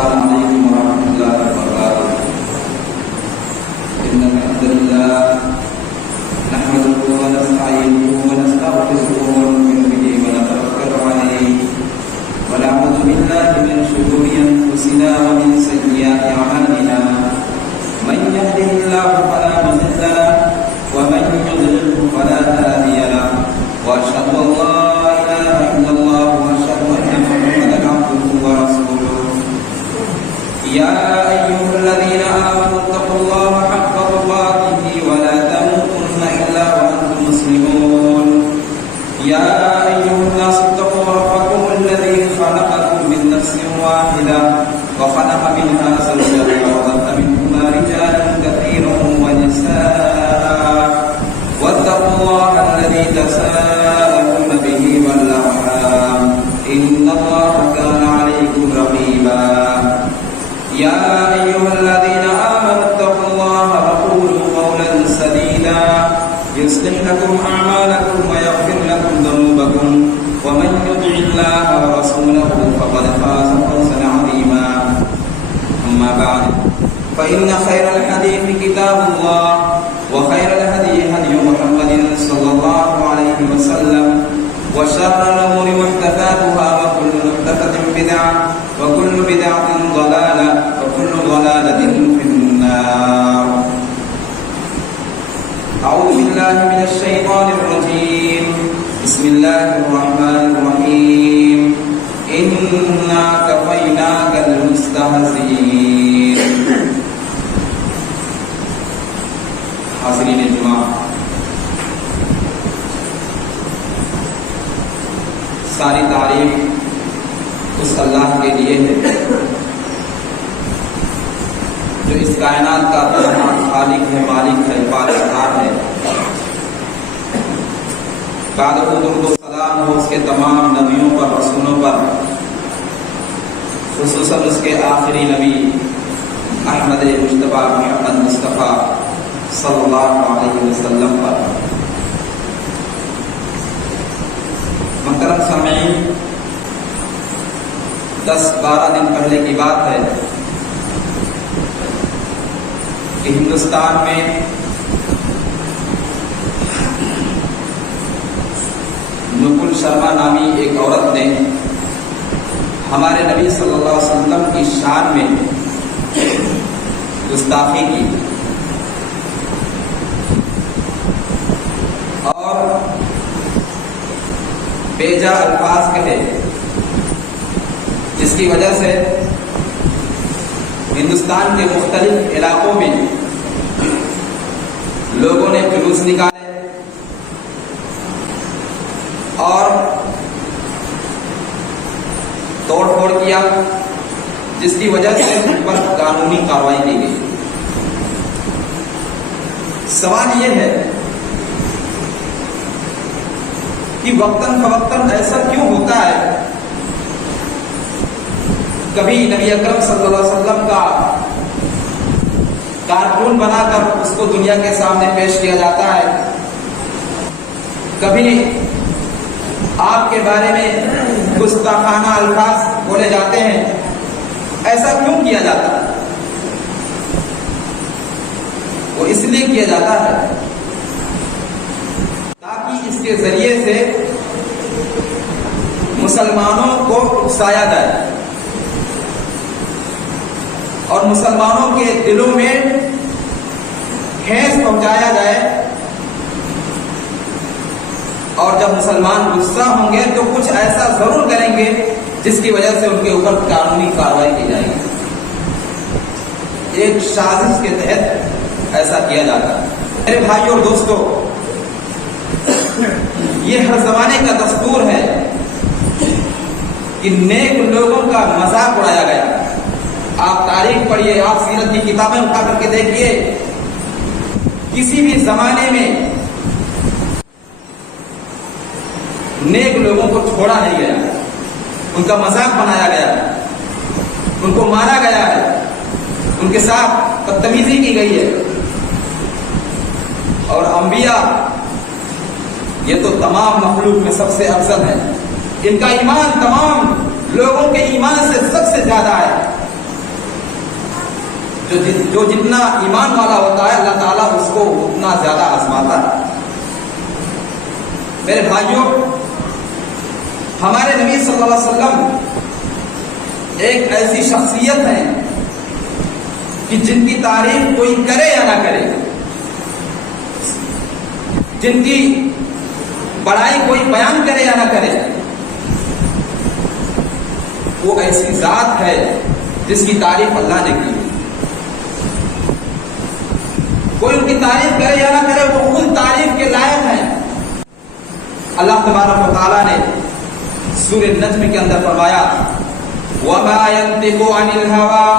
السلام عليكم ورحمة الله وبركاته. إن الحمد لله نحمده ونستعينه ونستغفره ونؤمن به ونتوكل عليه ونعوذ بالله من شرور أنفسنا ومن سيئات أعمالنا. من يهده الله فلا مضل له ومن يضلله فلا هادي له. وأشهد أن لا إله إلا الله وأشهد أن محمدا عبده ورسوله. يا أيها الذين آمنوا اتقوا الله حق تقاته ولا تموتن إلا وأنتم مسلمون. يا أيها الناس اتقوا ربكم الذي خلقكم من نفس واحدة وخلق منها زوجها وبث منهما رجالا كثيرا ونساء واتقوا الله الذي تساءلون به والأرحام إن الله كان عليكم رقيبا. يا أيها الذين آمنوا اتقوا الله وقولوا قولا سديدا يصلح لكم أعمالكم ويغفر لكم ذنوبكم ومن يطع الله ورسوله فقد فاز فوزا عظيما. أما بعد فإن خير الحديث كتاب الله وخير الهدي هدي محمد صلى الله عليه وسلم وشر الأمور محدثاتها وكل محدثة بدعة وكل بدعة ضلالة وكل ضلالة في النار. أعوذ بالله من الشيطان الرجيم. بسم الله الرحمن الرحيم. إنا كفيناك المستهزئين. حاضرین جمعہ، ساری تعریف اس اللہ کے لیے ہے جو اس کائنات کا خالق ہے، مالک ہے، پالنہار ہے. بعد درود و سلام ہو اس کے تمام نبیوں پر، رسولوں پر، خصوصاً اس کے آخری نبی احمد مجتبیٰ محمد مصطفیٰ صلی اللہ علیہ وسلم پر. محترم سامعین، 10-12 دن پہلے کی بات ہے کہ ہندوستان میں نکل شرما نامی ایک عورت نے ہمارے نبی صلی اللہ علیہ وسلم کی شان میں گستاخی کی اور بیجا الفاظ کہے، جس کی وجہ سے ہندوستان کے مختلف علاقوں میں لوگوں نے جلوس نکالے اور توڑ پھوڑ کیا، جس کی وجہ سے ان پر قانونی کارروائی کی گئی. سوال یہ ہے کہ وقتاً فوقتاً ایسا کیوں ہوتا ہے؟ کبھی نبی اکرم صلی اللہ علیہ وسلم کا کارٹون بنا کر اس کو دنیا کے سامنے پیش کیا جاتا ہے، کبھی آپ کے بارے میں گستاخانہ الفاظ بولے جاتے ہیں. ایسا کیوں کیا جاتا ہے؟ وہ اس لیے کیا جاتا ہے تاکہ اس کے ذریعے سے مسلمانوں کو اکسایا جائے اور مسلمانوں کے دلوں میں ٹھیس پہنچایا جائے، اور جب مسلمان غصہ ہوں گے تو کچھ ایسا ضرور کریں گے جس کی وجہ سے ان کے اوپر قانونی کارروائی کی جائے گی. ایک سازش کے تحت ایسا کیا جاتا ہے. میرے بھائیوں اور دوستوں، یہ ہر زمانے کا دستور ہے کہ نیک لوگوں کا مذاق اڑایا گیا. آپ تاریخ پڑھیے، آپ سیرت کی کتابیں اٹھا کر کے دیکھیے، کسی بھی زمانے میں نیک لوگوں کو چھوڑا نہیں گیا، ان کا مذاق بنایا گیا، ان کو مارا گیا ہے، ان کے ساتھ بدتمیزی کی گئی ہے. اور انبیاء یہ تو تمام مخلوق میں سب سے افضل ہے، ان کا ایمان تمام لوگوں کے ایمان سے سب سے زیادہ ہے. جو جتنا ایمان والا ہوتا ہے اللہ تعالیٰ اس کو اتنا زیادہ آزماتا ہے۔ میرے بھائیوں، ہمارے نبی صلی اللہ علیہ وسلم ایک ایسی شخصیت ہے کہ جن کی تعریف کوئی کرے یا نہ کرے، جن کی بڑائی کوئی بیان کرے یا نہ کرے، وہ ایسی ذات ہے جس کی تعریف اللہ نے کی۔ کوئی ان کی تعریف کرے یا نہ کرے، وہ خود تعریف کے لائق ہیں۔ اللہ تبارک و تعالیٰ نے سورہ نجم کے اندر فرمایا وَمَا يَنطِقُ عَنِ الْهَوَىٰ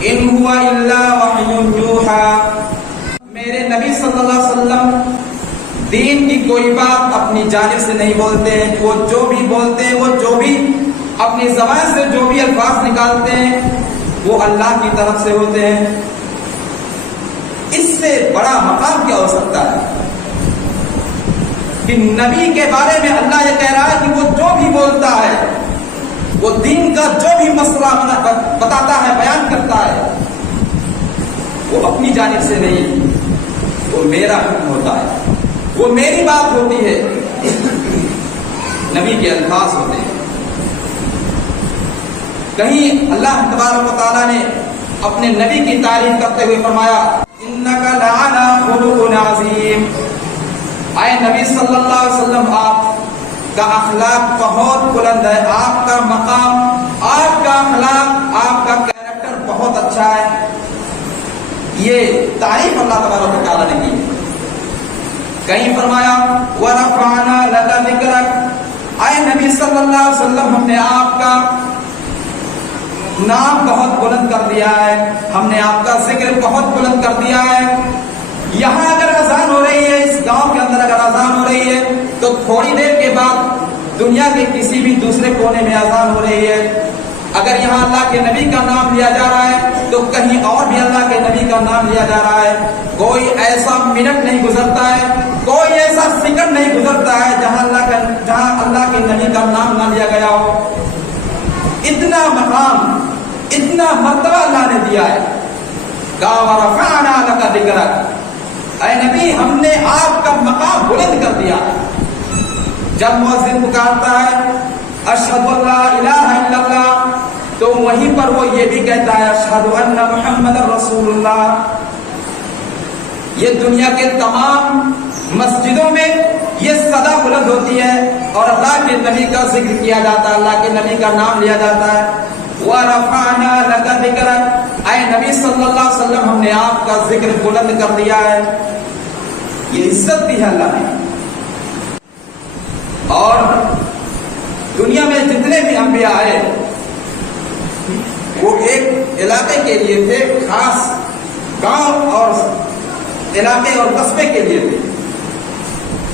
إِنْ هُوَ إِلَّا وَحْيٌ يُوحَىٰ۔ میرے نبی صلی اللہ علیہ وسلم دین کی کوئی بات اپنی جانب سے نہیں بولتے ہیں، وہ جو بھی بولتے ہیں، وہ جو بھی اپنی زبان سے جو بھی الفاظ نکالتے ہیں وہ اللہ کی طرف سے ہوتے ہیں۔ اس سے بڑا مقام کیا ہو سکتا ہے کہ نبی کے بارے میں اللہ یہ کہہ رہا ہے کہ وہ جو بھی بولتا ہے، وہ دین کا جو بھی مسئلہ بتاتا ہے، بیان کرتا ہے، وہ اپنی جانب سے نہیں، وہ میرا حکم ہوتا ہے، وہ میری بات ہوتی ہے، نبی کے الفاظ ہوتے ہیں۔ کہیں اللہ تبارک و تعالیٰ نے اپنے نبی کی تعریف کرتے ہوئے فرمایا اِنَّكَ لَعَلَىٰ خُلُقٍ عَظِيمٍ، اے نبی صلی اللہ علیہ وسلم آپ کا اخلاق بہت بلند ہے، آپ کا مقام، آپ کا اخلاق، آپ کا کیریکٹر بہت اچھا ہے۔ یہ تعریف اللہ تبارک و تعالیٰ نے کی۔ کہیں فرمایا وَرَفَعْنَا لَكَ ذِكْرَكَ، اے نبی صلی اللہ علیہ وسلم ہم نے آپ کا نام بہت بلند کر دیا ہے، ہم نے آپ کا ذکر بہت بلند کر دیا ہے۔ یہاں اگر اذان ہو رہی ہے، اس گاؤں کے اندر اگر اذان ہو رہی ہے تو تھوڑی دیر کے بعد دنیا کے کسی بھی دوسرے کونے میں اذان ہو رہی ہے۔ اگر یہاں اللہ کے نبی کا نام لیا جا رہا ہے تو کہیں اور بھی اللہ کے نبی کا نام لیا جا رہا ہے۔ کوئی ایسا منٹ نہیں گزرتا ہے، کوئی ایسا سیکنڈ نہیں گزرتا ہے جہاں اللہ کے نبی کا نام نہ لیا گیا ہو۔ اتنا مقام، اتنا مرتبہ اللہ نے دیا ہے۔ وَرَفَعْنَا لَكَ ذِكْرَكَ، اے نبی ہم نے آپ کا مقام بلند کر دیا۔ جب مؤذن پکارتا ہے اشہد ان لا الہ الا اللہ تو وہیں پر وہ یہ بھی کہتا ہے اشہد ان محمد رسول اللہ۔ یہ دنیا کے تمام مسجدوں میں یہ صدا بلند ہوتی ہے اور اللہ کے نبی کا ذکر کیا جاتا ہے، اللہ کے نبی کا نام لیا جاتا ہے۔ وَرَفَعْنَا لَكَ ذِكْرَكَ، اے نبی صلی اللہ علیہ وسلم ہم نے آپ کا ذکر بلند کر دیا ہے۔ یہ عزت دی ہے اللہ نے۔ اور دنیا میں جتنے بھی انبیاء آئے وہ ایک علاقے کے لیے تھے، خاص گاؤں اور علاقے اور قصبے کے لیے تھے،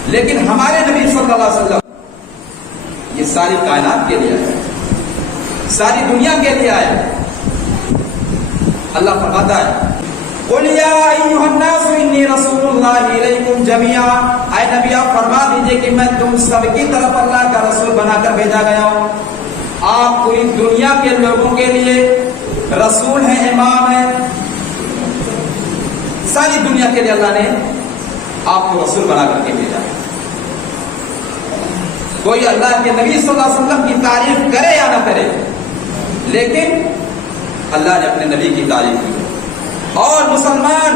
لیکن ہمارے نبی صلی اللہ علیہ وسلم یہ ساری کائنات کے لیے آئے، ساری دنیا کے لیے آئے۔ اللہ فرماتا ہے قُلْ يَا أَيُّهَا النَّاسُ إِنِّي رَسُولُ اللَّهِ إِلَيْكُمْ جَمِيعًا، اے نبی آپ فرما دیجئے کہ میں تم سب کی طرف اللہ کا رسول بنا کر بھیجا گیا ہوں۔ آپ پوری دنیا کے لوگوں کے لیے رسول ہیں، امام ہیں، ساری دنیا کے لیے اللہ نے آپ کو رسول بنا کر کے بھیجا۔ کوئی اللہ کے نبی صلی اللہ علیہ وسلم کی تعریف کرے یا نہ کرے، لیکن اللہ نے اپنے نبی کی تعریف کی، اور مسلمان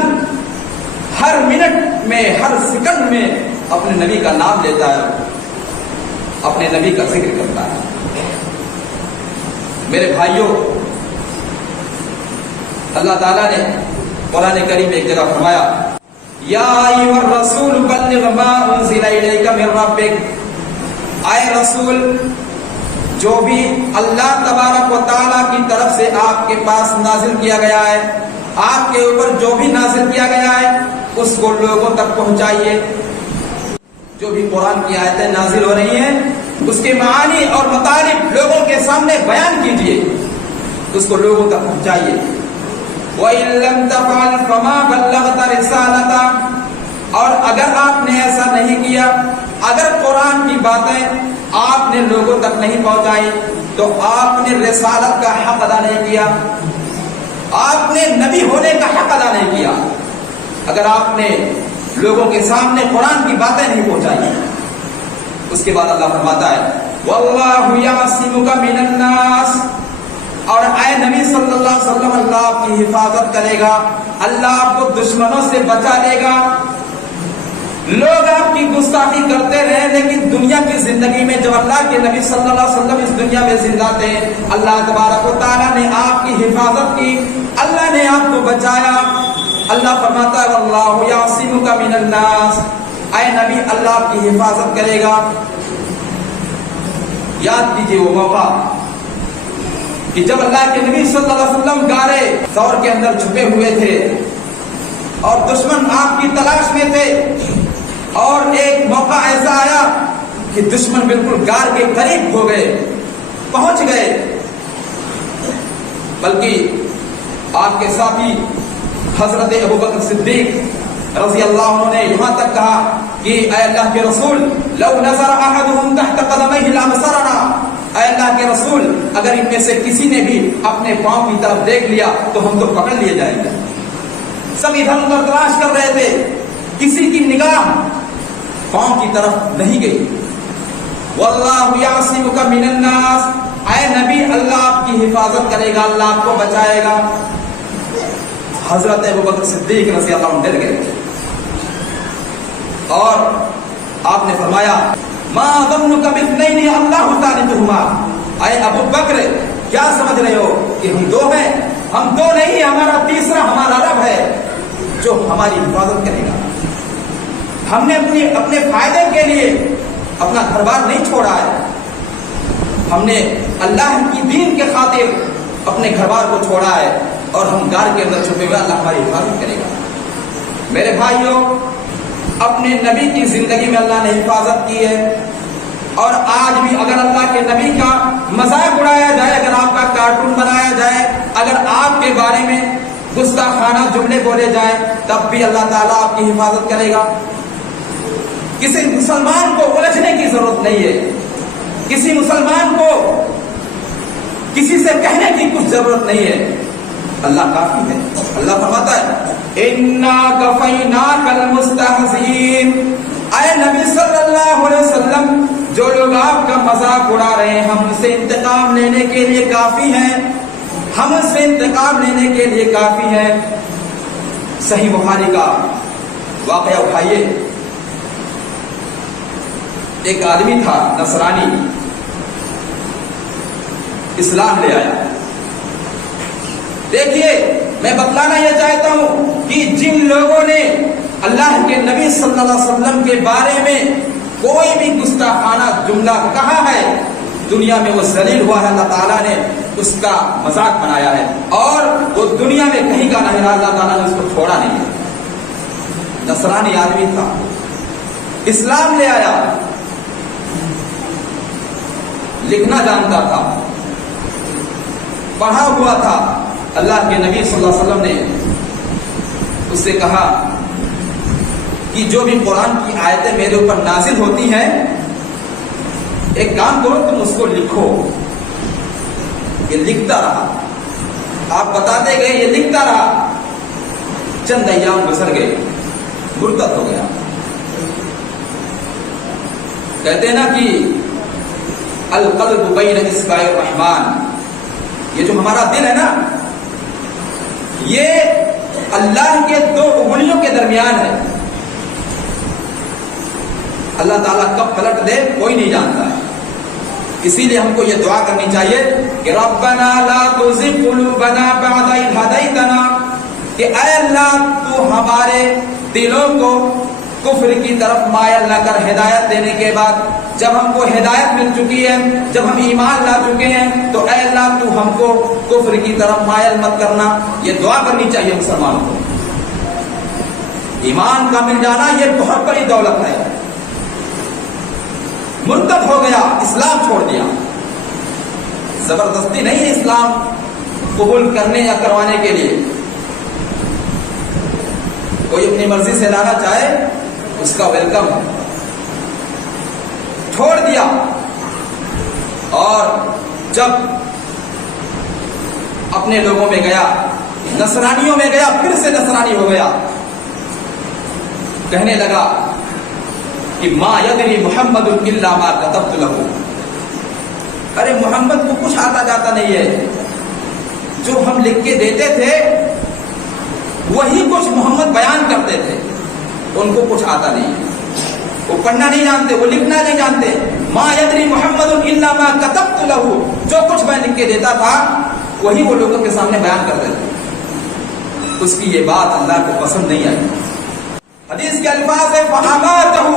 ہر منٹ میں، ہر سیکنڈ میں اپنے نبی کا نام لیتا ہے، اپنے نبی کا ذکر کرتا ہے۔ میرے بھائیوں، اللہ تعالیٰ نے قرآن کریم میں ایک جگہ فرمایا یا ایھا الرسول بلغ ما انزل الیک من ربک، اے رسول جو بھی اللہ تبارک و تعالیٰ کی طرف سے آپ کے پاس نازل کیا گیا ہے، آپ کے اوپر جو بھی نازل کیا گیا ہے اس کو لوگوں تک پہنچائیے۔ جو بھی قرآن کی آیتیں نازل ہو رہی ہیں اس کے معانی اور مطالب لوگوں کے سامنے بیان کیجیے، اس کو لوگوں تک پہنچائیے۔ وَإِن لَّمْ تَفْعَلْ فَمَا بَلَّغْتَ رِسَالَتَهُ، اور اگر آپ نے ایسا نہیں کیا، اگر قرآن کی باتیں آپ نے لوگوں تک نہیں پہنچائی تو آپ نے رسالت کا حق ادا نہیں کیا۔ آپ نے نبی ہونے کا حق ادا نہیں کیا اگر آپ نے لوگوں کے سامنے قرآن کی باتیں نہیں پہنچائی. اس کے بعد اللہ فرماتا ہے واللہ یعصمک من الناس، اور اے نبی صلی اللہ علیہ وسلم اللہ آپ کی حفاظت کرے گا، اللہ آپ کو دشمنوں سے بچا لے گا. لوگ آپ کی گستاخی کرتے رہے لیکن دنیا کی زندگی میں جب اللہ کے نبی صلی اللہ علیہ وسلم اس دنیا میں زندہ تھے اللہ تبارک و تعالیٰ نے آپ کی حفاظت کی، اللہ نے آپ کو بچایا. اللہ فرماتا ہے واللہ یعصمک من الناس، اے نبی اللہ آپ کی حفاظت کرے گا. یاد کیجئے وہ موقع کہ جب اللہ کے نبی صلی اللہ علیہ وسلم غارے ثور کے اندر چھپے ہوئے تھے اور دشمن آپ کی تلاش میں تھے، اور ایک موقع ایسا آیا کہ دشمن بالکل غار کے قریب ہو گئے، پہنچ گئے، بلکہ آپ کے ساتھی حضرت ابوبکر صدیق رضی اللہ عنہ نے یہاں تک کہا کہ اے اللہ کے رسول لو نظر احدهم تحت قدمیہ لابصرنا، اے اللہ کے رسول اگر ان میں سے کسی نے بھی اپنے پاؤں کی طرف دیکھ لیا تو ہم تو پکڑ لیے جائیں گے. سب ادھر ادھر تلاش کر رہے تھے، کسی کی نگاہ پاؤں کی طرف نہیں گئی. واللہ یعصمک من الناس، اے نبی اللہ آپ کی حفاظت کرے گا، اللہ آپ کو بچائے گا. حضرت ابوبکر صدیق رضی اللہ عنہ ڈر گئے اور آپ نے فرمایا ما ظنک باثنین اللہ ثالثہما، اے ابو بکر کیا سمجھ رہے ہو کہ ہم دو ہیں؟ ہم دو نہیں، ہمارا تیسرا ہمارا رب ہے جو ہماری حفاظت کرے گا. ہم نے اپنے فائدے کے لیے اپنا گھر بار نہیں چھوڑا ہے، ہم نے اللہ کی دین کے خاطر اپنے گھر بار کو چھوڑا ہے اور ہم غار کے اندر چھپے ہوئے، اللہ ہماری حفاظت کرے گا. میرے بھائیوں، اپنے نبی کی زندگی میں اللہ نے حفاظت کی ہے، اور آج بھی اگر اللہ کے نبی کا مذاق اڑایا جائے، اگر آپ کا کارٹون بنایا جائے، اگر آپ کے بارے میں گستاخانہ جملے بولے جائیں، تب بھی اللہ تعالیٰ آپ کی حفاظت کرے گا. کسی مسلمان کو الجھنے کی ضرورت نہیں ہے، کسی مسلمان کو کسی سے کہنے کی کچھ ضرورت نہیں ہے، اللہ کافی ہے. اللہ فرماتا ہے انا کفیناک المستہزئین، اے نبی صلی اللہ علیہ وسلم جو لوگ آپ کا مذاق اڑا رہے ہیں ہم سے انتقام لینے کے لیے کافی ہیں، ہم سے انتقام لینے کے لیے کافی ہیں. صحیح بخاری کا واقعہ اٹھائیے. ایک آدمی تھا نصرانی، اسلام لے آیا. دیکھیے میں بتلانا یہ چاہتا ہوں کہ جن لوگوں نے اللہ کے نبی صلی اللہ علیہ وسلم کے بارے میں کوئی بھی گستاخانہ جملہ کہا ہے دنیا میں وہ ذلیل ہوا ہے، اللہ تعالیٰ نے اس کا مذاق بنایا ہے اور وہ دنیا میں کہیں کا نہیں رہا، اللہ تعالیٰ نے اس کو چھوڑا نہیں. نصرانی آدمی تھا، اسلام لے آیا، لکھنا جانتا تھا، پڑھا ہوا تھا. اللہ کے نبی صلی اللہ علیہ وسلم نے اس سے کہا کہ جو بھی قرآن کی آیتیں میرے اوپر نازل ہوتی ہیں ایک کام کرو تم اس کو لکھو. یہ لکھتا رہا، آپ بتاتے گئے، یہ لکھتا رہا. چند ایام گزر گئے، مرتد ہو گیا. کہتے ہیں نا کہ القلب بین اصبع الرحمن، یہ جو ہمارا دل ہے نا یہ اللہ کے دو انگلیوں کے درمیان ہے. اللہ تعالیٰ کب پلٹ دے کوئی نہیں جانتا. اسی لیے ہم کو یہ دعا کرنی چاہیے کہ ربنا لا تزغ قلوبنا بعد اذ ہدیتنا، کہ اے اللہ تو ہمارے دلوں کو کفر کی طرف مائل نہ کر ہدایت دینے کے بعد. جب ہم کو ہدایت مل چکی ہے، جب ہم ایمان لا چکے ہیں تو اے اللہ تو ہم کو کفر کی طرف مائل مت کرنا. یہ دعا کرنی چاہیے مسلمان کو. ایمان کا مل جانا یہ بہت بڑی دولت ہے. مرتد ہو گیا، اسلام چھوڑ دیا. زبردستی نہیں ہے اسلام قبول کرنے یا کروانے کے لیے. کوئی اپنی مرضی سے لانا چاہے اس کا ویلکم ہے. چھوڑ دیا. اور جب اپنے لوگوں میں گیا نصرانیوں میں گیا، پھر سے نصرانی ہو گیا، کہنے لگا کہ ما یدری محمد الا ما كتبت له، ارے محمد کو کچھ آتا جاتا نہیں ہے، جو ہم لکھ کے دیتے تھے وہی کچھ محمد بیان کرتے تھے، ان کو کچھ آتا نہیں ہے، وہ پڑھنا نہیں جانتے، وہ لکھنا نہیں جانتے. ما یدری محمد الا ما كتبت له، جو کچھ میں لکھ کے دیتا تھا وہی وہ لوگوں کے سامنے بیان کرتے تھے. اس کی یہ بات اللہ کو پسند نہیں آئی. حدیث کے الفاظ ہے فَأَمَاتَهُ،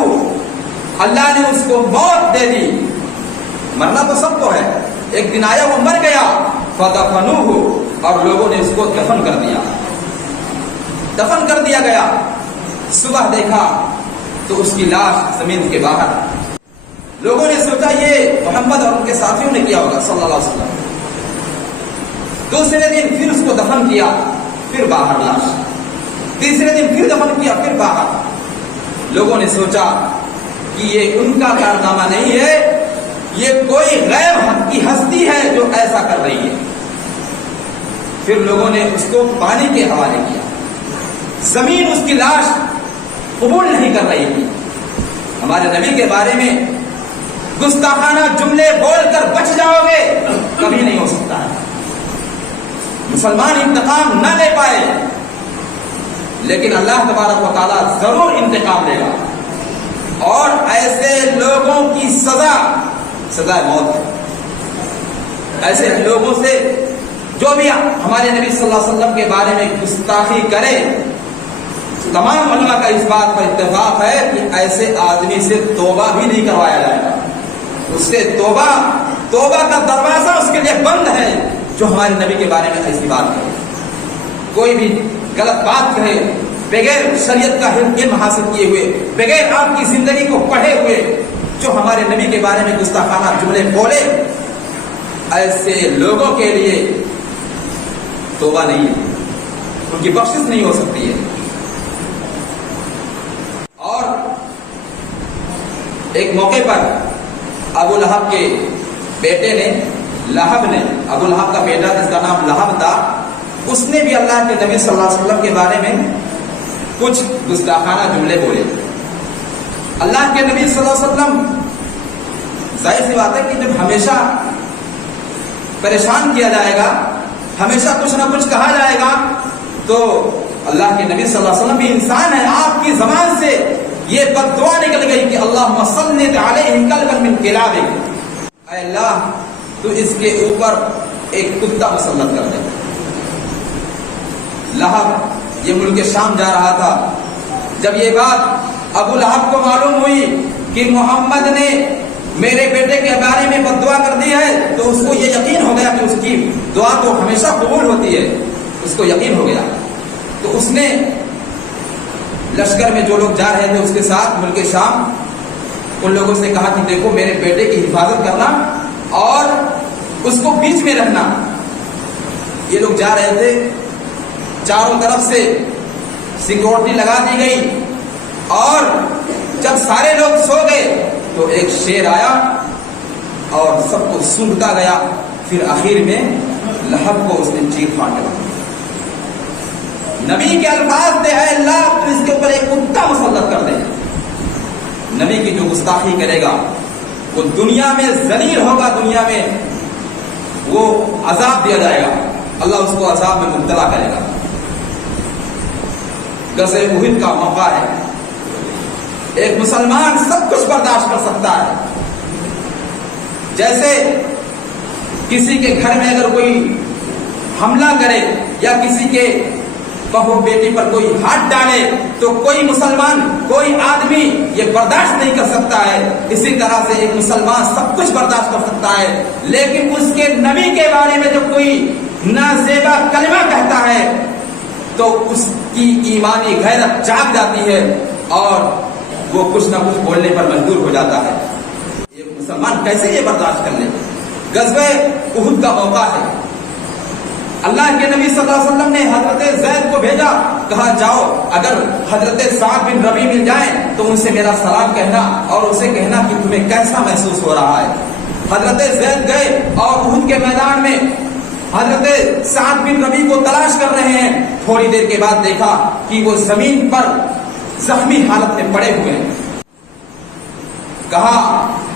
اللہ نے اس کو موت دے دی. مرنا تو سب کو ہے، ایک دن آیا وہ مر گیا. فَدَفَنُوهُ، اور لوگوں نے اس کو دفن کر دیا، دفن کر دیا گیا. صبح دیکھا تو اس کی لاش زمین کے باہر. لوگوں نے سوچا یہ محمد اور ان کے ساتھیوں نے کیا ہوگا صلی اللہ علیہ وسلم. دوسرے دن پھر اس کو دفن کیا، پھر باہر لاش. تیسرے دن پھر دفن کیا، پھر باہر. لوگوں نے سوچا کہ یہ ان کا کارنامہ نہیں ہے، یہ کوئی غیر حق کی ہستی ہے جو ایسا کر رہی ہے. پھر لوگوں نے اس کو پانی کے حوالے کیا. زمین اس کی لاش قبول نہیں کر رہی تھی. ہمارے نبی کے بارے میں گستاخانہ جملے بول کر بچ جاؤ گے، کبھی نہیں ہو سکتا ہے. مسلمان انتقام نہ لے پائے، لیکن اللہ تبارک و تعالیٰ ضرور انتقام لے گا. اور ایسے لوگوں کی سزا موت ہے. ایسے لوگوں سے جو بھی ہمارے نبی صلی اللہ علیہ وسلم کے بارے میں گستاخی کرے، تمام علماء کا اس بات پر اتفاق ہے کہ ایسے آدمی سے توبہ بھی نہیں کروایا جائے گا. اس سے توبہ کا دروازہ اس کے لیے بند ہے جو ہمارے نبی کے بارے میں ایسی بات کرے. کوئی بھی غلط بات کہے بغیر شریعت کا علم حاصل کیے ہوئے، بغیر آپ کی زندگی کو پڑھے ہوئے، جو ہمارے نبی کے بارے میں گستاخانہ جملے بولے، ایسے لوگوں کے لیے توبہ نہیں ہے، ان کی بخشش نہیں ہو سکتی ہے. اور ایک موقع پر ابو لہب کے بیٹے نے، ابو لہب کا بیٹا جس کا نام لہب تھا، اس نے بھی اللہ کے نبی صلی اللہ علیہ وسلم کے بارے میں کچھ گستاخانہ جملے بولے. اللہ کے نبی صلی اللہ علیہ وسلم، ظاہر سی بات ہے کہ جب ہمیشہ پریشان کیا جائے گا، ہمیشہ کچھ نہ کچھ کہا جائے گا، تو اللہ کے نبی صلی اللہ علیہ وسلم بھی انسان ہے. آپ کی زبان سے یہ بد دعا نکل گئی کہ اللہم سلط علیہ کلبا من کلابک، اے اللہ تو اس کے اوپر ایک کتا مسلط کر دے. لہب یہ ملک شام جا رہا تھا. جب یہ بات ابو لہب کو معلوم ہوئی کہ محمد نے میرے بیٹے کے بارے میں بد دعا کر دی ہے، تو اس کو یہ یقین ہو گیا کہ اس کی دعا تو ہمیشہ قبول ہوتی ہے. اس کو یقین ہو گیا. تو اس نے لشکر میں جو لوگ جا رہے تھے اس کے ساتھ ملک شام، ان لوگوں سے کہا کہ دیکھو میرے بیٹے کی حفاظت کرنا اور اس کو بیچ میں رکھنا. یہ لوگ جا رہے تھے، چاروں طرف سے سیکورٹی لگا دی گئی، اور جب سارے لوگ سو گئے تو ایک شیر آیا اور سب کو سونگتا گیا. پھر آخر میں لہب کو اس نے چیخ پھاڑ ڈالا. نبی کے الفاظ دے ہے اللہ تو اس کے اوپر ایک کتا مسلط کر دے. نبی کی جو گستاخی کرے گا وہ دنیا میں ذلیل ہوگا، دنیا میں وہ عذاب دیا جائے گا، اللہ اس کو عذاب میں مبتلا کرے گا. غزوہ احد کا موقع ہے. ایک مسلمان سب کچھ برداشت کر سکتا ہے. جیسے کسی کے گھر میں اگر کوئی حملہ کرے یا کسی کے بہو بیٹی پر کوئی ہاتھ ڈالے تو کوئی مسلمان، کوئی آدمی یہ برداشت نہیں کر سکتا ہے. اسی طرح سے ایک مسلمان سب کچھ برداشت کر سکتا ہے، لیکن اس کے نبی کے بارے میں جب کوئی نازیبا کلمہ کہتا ہے تو اس کی ایمانی غیرت جاگ جاتی ہے اور وہ کچھ نہ کچھ بولنے پر مجبور ہو جاتا ہے. یہ مسلمان کیسے یہ برداشت کر لے؟ غزوہ احد کا موقع ہے. اللہ کے نبی صلی اللہ علیہ وسلم نے حضرت زید کو بھیجا، کہا جاؤ اگر حضرت سعد بن ربیع مل جائیں تو ان سے میرا سلام کہنا اور اسے کہنا کہ تمہیں کیسا محسوس ہو رہا ہے. حضرت زید گئے اور احد کے میدان میں حضرت سعد بن ربیع کو تلاش کر رہے ہیں. تھوڑی دیر کے بعد دیکھا کہ وہ زمین پر زخمی حالت میں پڑے ہوئے ہیں. کہا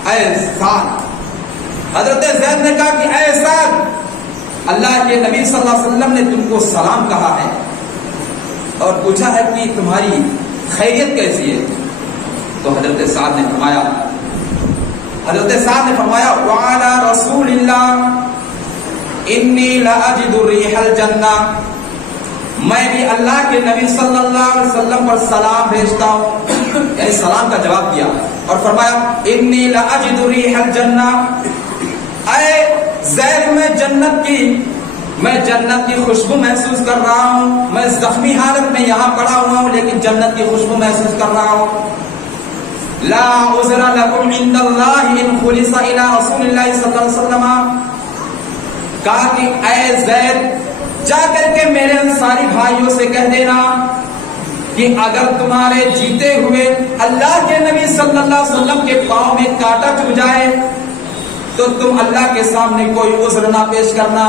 اے سعد, حضرت زید نے کہا کہ اے سعد, اللہ کے نبی صلی اللہ علیہ وسلم نے تم کو سلام کہا ہے اور پوچھا ہے کہ تمہاری خیریت کیسی ہے. تو حضرت سعد نے فرمایا وعلی رسول اللہ انی لاجد ریح الجنہ, میں بھی اللہ کے نبی صلی اللہ علیہ وسلم پر سلام بھیجتا ہوں. یعنی سلام کا جواب دیا اور فرمایا انی لاجد ریح الجنہ, اے زید میں جنت کی خوشبو محسوس کر رہا ہوں. میں زخمی حالت میں یہاں پڑا ہوا ہوں لیکن جنت کی خوشبو محسوس کر رہا ہوں. لا عذر لکم عند اللہ ان خلص الی رسول اللہ صلی اللہ علیہ وسلم, کہا کہ اے زید جا کر کے میرے انصاری بھائیوں سے کہہ دینا کہ اگر تمہارے جیتے ہوئے اللہ کے نبی صلی اللہ علیہ وسلم کے پاؤں میں کانٹا چبھ جائے تو تم اللہ کے سامنے کوئی عذر نہ پیش کرنا.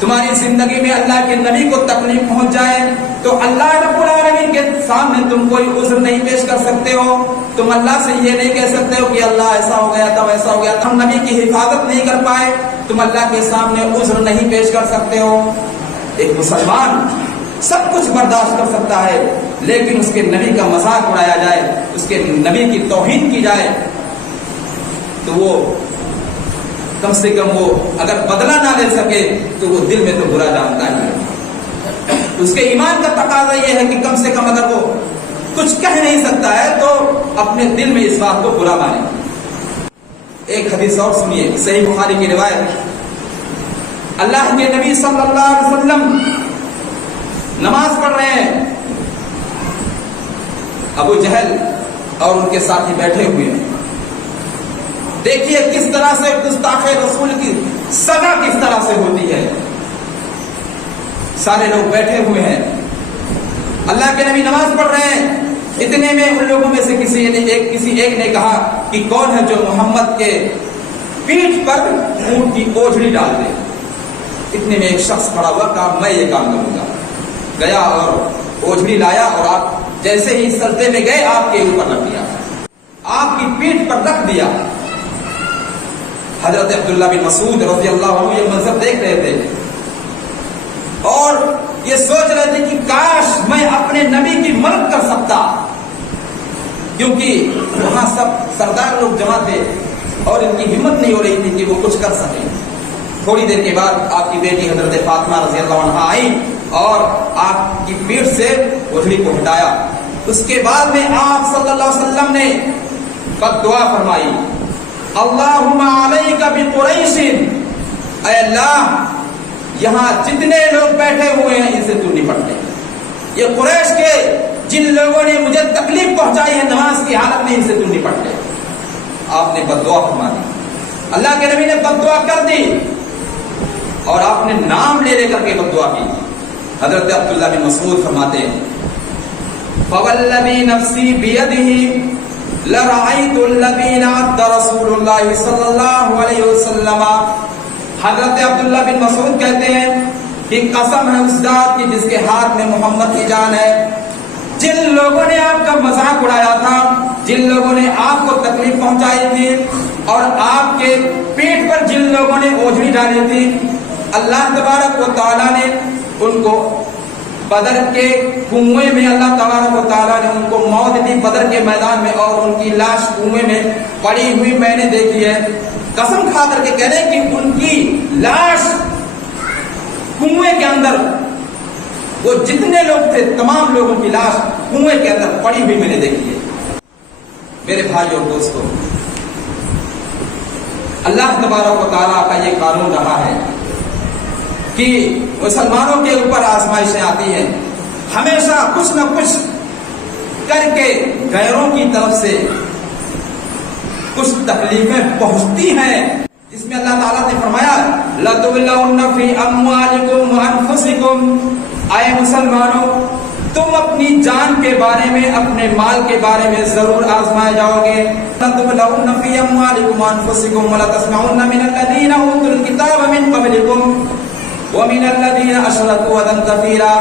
تمہاری زندگی میں اللہ کے نبی کو تکلیف پہنچ جائے تو اللہ رب العالمین کے سامنے تم کوئی عذر نہیں پیش کر سکتے ہو. تم اللہ سے یہ نہیں کہہ سکتے ہو کہ اللہ ایسا ہو گیا تھا ویسا ہو گیا, ہم نبی کی حفاظت نہیں کر پائے, تم اللہ کے سامنے عذر نہیں پیش کر سکتے ہو. ایک مسلمان سب کچھ برداشت کر سکتا ہے لیکن اس کے نبی کا مذاق اڑایا جائے, اس کے نبی کی توہین کی جائے تو وہ کم سے کم وہ اگر بدلہ نہ لے سکے تو وہ دل میں تو برا جانتا ہی ہے. اس کے ایمان کا تقاضا یہ ہے کہ کم سے کم اگر وہ کچھ کہہ نہیں سکتا ہے تو اپنے دل میں اس بات کو برا مانے. ایک حدیث اور سنیے, صحیح بخاری کی روایت, اللہ کے نبی صلی اللہ علیہ وسلم نماز پڑھ رہے ہیں, ابو جہل اور ان کے ساتھی بیٹھے ہوئے ہیں. دیکھیے کس طرح سے گستاخ رسول کی سزا کس طرح سے ہوتی ہے. سارے لوگ بیٹھے ہوئے ہیں, اللہ کے نبی نماز پڑھ رہے ہیں. اتنے میں ان لوگوں میں سے کسی ایک نے کہا کہ کون ہے جو محمد کے پیٹھ پر اونٹ کی اوجھڑی ڈال دے. اتنے میں ایک شخص کھڑا ہوا, کہا میں یہ کام کروں گا. گیا اور اوجھڑی لایا اور آپ جیسے ہی سجدے میں گئے آپ کے اوپر رکھ دیا, آپ کی پیٹھ پر رکھ دیا. حضرت عبداللہ بن مسعود رضی اللہ عنہ یہ منظر دیکھ رہے تھے اور یہ سوچ رہے تھے کہ کاش میں اپنے نبی کی مدد کر سکتا, کیونکہ وہاں سب سردار لوگ جمع تھے اور ان کی ہمت نہیں ہو رہی تھی کہ وہ کچھ کر سکیں. تھوڑی دیر کے بعد آپ کی بیٹی حضرت فاطمہ رضی اللہ عنہا آئی اور آپ کی پیٹھ سے اوجھڑی کو ہٹایا. اس کے بعد میں آپ صلی اللہ علیہ وسلم نے بد دعا فرمائی, اللہم علیک بقریش, اے اللہ یہاں جتنے لوگ بیٹھے ہوئے ہیں ان سے تو نپٹ لے. یہ قریش کے جن لوگوں نے مجھے تکلیف پہنچائی ہے نماز کی حالت میں ان سے تو نپٹ لے. آپ نے بد دعا فرما دی, اللہ کے نبی نے بد دعا کر دی اور آپ نے نام لے کر کے بد دعا کی. حضرت عبداللہ بن مسعود فرماتے ہیں فوالذی نفسی بیدہ لرأیت الذین عد رسول اللہ صلی اللہ علیہ وسلم. حضرت عبداللہ بن مسعود کہتے ہیں کہ قسم ہے اس ذات کی جس کے ہاتھ میں محمد کی جان ہے, جن لوگوں نے آپ کا مذاق اڑایا تھا, جن لوگوں نے آپ کو تکلیف پہنچائی تھی اور آپ کے پیٹ پر جن لوگوں نے اوجھڑی ڈالی تھی, اللہ تبارک و تعالیٰ نے ان کو بدر کے کنویں میں اللہ تبارک و تعالیٰ نے ان کو موت دی بدر کے میدان میں, اور ان کی لاش کنویں میں پڑی ہوئی میں نے دیکھی ہے. قسم کھا کر کے کہہ رہے ہیں کہ ان کی لاش کنویں کے اندر, وہ جتنے لوگ تھے تمام لوگوں کی لاش کنویں کے اندر پڑی ہوئی میں نے دیکھی ہے. میرے بھائی اور دوستوں, اللہ تبارک و تعالیٰ کا یہ قانون رہا ہے کہ مسلمانوں کے اوپر آزمائشیں آتی ہیں, ہمیشہ کچھ نہ کچھ کر کے غیروں کی طرف سے کچھ تکلیفیں پہنچتی ہیں, جس میں اللہ تعالیٰ نے فرمایا لَتُبْلَوْنَ فِي أَمْوَالِكُمْ وَأَنفُسِكُمْ, اے مسلمانوں تم اپنی جان کے بارے میں, اپنے مال کے بارے میں ضرور آزمائے جاؤ گے. لَتُبْلَوْنَ فِي أَمْوَالِكُمْ وَأَنفُسِكُمْ وَلَتَسْمَعُنَّ مِنَ الَّذِينَ أُوتُوا الْكِتَابَ مِنْ قَبْلِكُمْ, وَمِنَ الَّذِينَ أَشْرَكُوا أَذًى كَثِيرًا،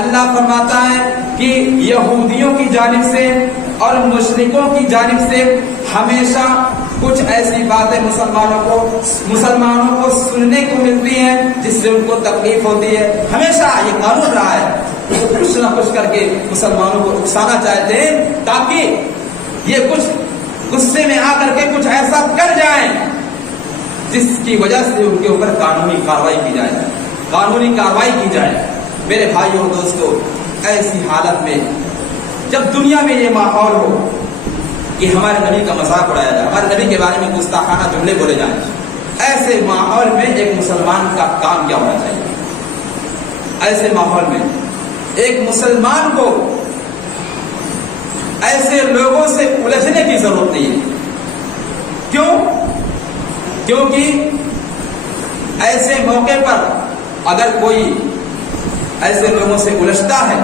اللہ فرماتا ہے کہ یہودیوں کی جانب سے اور مشرکوں کی جانب سے ہمیشہ کچھ ایسی باتیں مسلمانوں کو سننے کو ملتی ہیں جس سے ان کو تکلیف ہوتی ہے. ہمیشہ یہ قانون رہا ہے، کچھ نہ کچھ کر کے مسلمانوں کو اکسانا چاہتے ہیں تاکہ یہ کچھ غصے میں آ کر کے کچھ ایسا کر جائیں جس کی وجہ سے ان کے اوپر قانونی کارروائی کی جائے. میرے بھائیوں اور دوستوں، ایسی حالت میں جب دنیا میں یہ ماحول ہو کہ ہمارے نبی کا مذاق اڑایا جائے، ہمارے نبی کے بارے میں گستاخانہ جملے بولے جائیں، ایسے ماحول میں ایک مسلمان کا کام کیا ہونا چاہیے؟ ایسے ماحول میں ایک مسلمان کو ایسے لوگوں سے الجھنے کی ضرورت نہیں ہے. کیونکہ ایسے موقع پر اگر کوئی ایسے لوگوں سے الجھتا ہے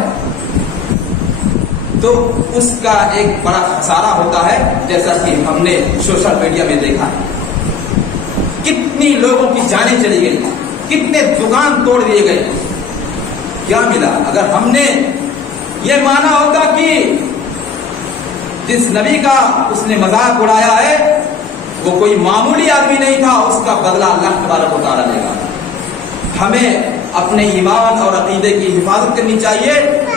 تو اس کا ایک بڑا خسارہ ہوتا ہے، جیسا کہ ہم نے سوشل میڈیا میں دیکھا. کتنی لوگوں کی جانیں چلی گئی، کتنے دکان توڑ دیے گئے. کیا ملا؟ اگر ہم نے یہ مانا ہوتا کہ جس نبی کا اس نے مذاق اڑایا ہے وہ کوئی معمولی آدمی نہیں تھا، اس کا بدلہ اللہ تبارک و تعالیٰ لے گا. ہمیں اپنے ایمان اور عقیدے کی حفاظت کرنی چاہیے،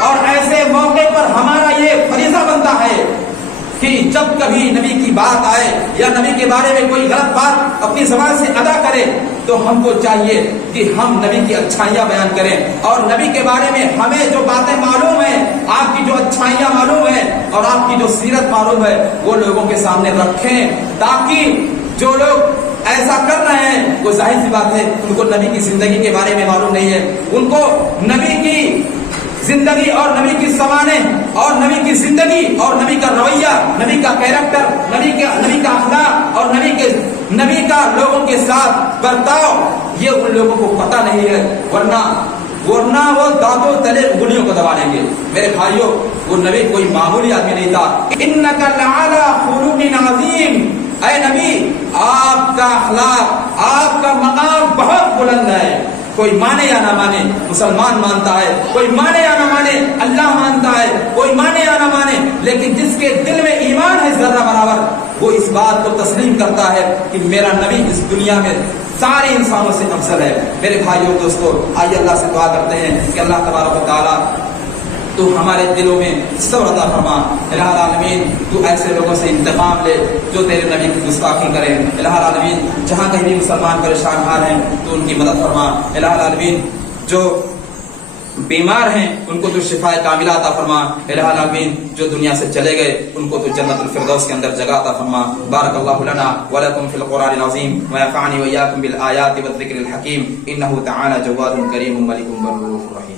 اور ایسے موقع پر ہمارا یہ فریضہ بنتا ہے کہ جب کبھی نبی کی بات آئے یا نبی کے بارے میں کوئی غلط بات اپنی زبان سے ادا کرے تو ہم کو چاہیے کہ ہم نبی کی اچھائیاں بیان کریں، اور نبی کے بارے میں ہمیں جو باتیں معلوم ہیں، آپ کی جو اچھائیاں معلوم ہیں اور آپ کی جو سیرت معلوم ہے وہ لوگوں کے سامنے رکھیں، تاکہ جو لوگ ایسا کر رہے ہیں وہ ظاہر سی بات ہے ان کو نبی کی زندگی کے بارے میں معلوم نہیں ہے. ان کو نبی کی زندگی اور نبی کی سوانح اور نبی کی زندگی اور نبی کا رویہ، نبی کا کیریکٹر، نبی کا اخلاق اور نبی کا لوگوں کے ساتھ برتاؤ، یہ ان لوگوں کو پتہ نہیں ہے. ورنہ وہ دانتوں تلے انگلیوں کو دبا لیں گے. میرے بھائیوں، وہ نبی کوئی معمولی آدمی نہیں تھا. انک لعلی خلق عظیم، اے نبی آپ کا اخلاق، آپ کا مقام بہت بلند ہے. کوئی مانے یا نہ مانے، مسلمان مانتا ہے، کوئی مانے یا نہ مانے، اللہ مانتا ہے، کوئی مانے یا نہ مانے، لیکن جس کے دل میں ایمان ہے ذرہ برابر، وہ اس بات کو تسلیم کرتا ہے کہ میرا نبی اس دنیا میں سارے انسانوں سے افضل ہے. میرے بھائیوں دوستوں، آئیے اللہ سے دعا کرتے ہیں کہ اللہ تبارک و تعالیٰ تو ہمارے دلوں میں صبر عطا فرما. الہ العالمین، تو ایسے لوگوں سے انتقام لے جو تیرے نبی کی گستاخی کریں. الہ العالمین، جہاں کہیں بھی مسلمان پریشان حال ہیں تو ان کی مدد فرما. الہ العالمین، جو بیمار ہیں ان کو تو شفا کاملہ عطا فرما. الہ العالمین، جو دنیا سے چلے گئے ان کو تو جنت الفردوس کے اندر جگہ عطا فرما. بارک اللہ لنا ولکم فی القرآن العظیم ونفعنی وإیاکم بالآیات والذکر الحکیم، انہ تعالی جواد کریم ملک بر رؤوف رحیم.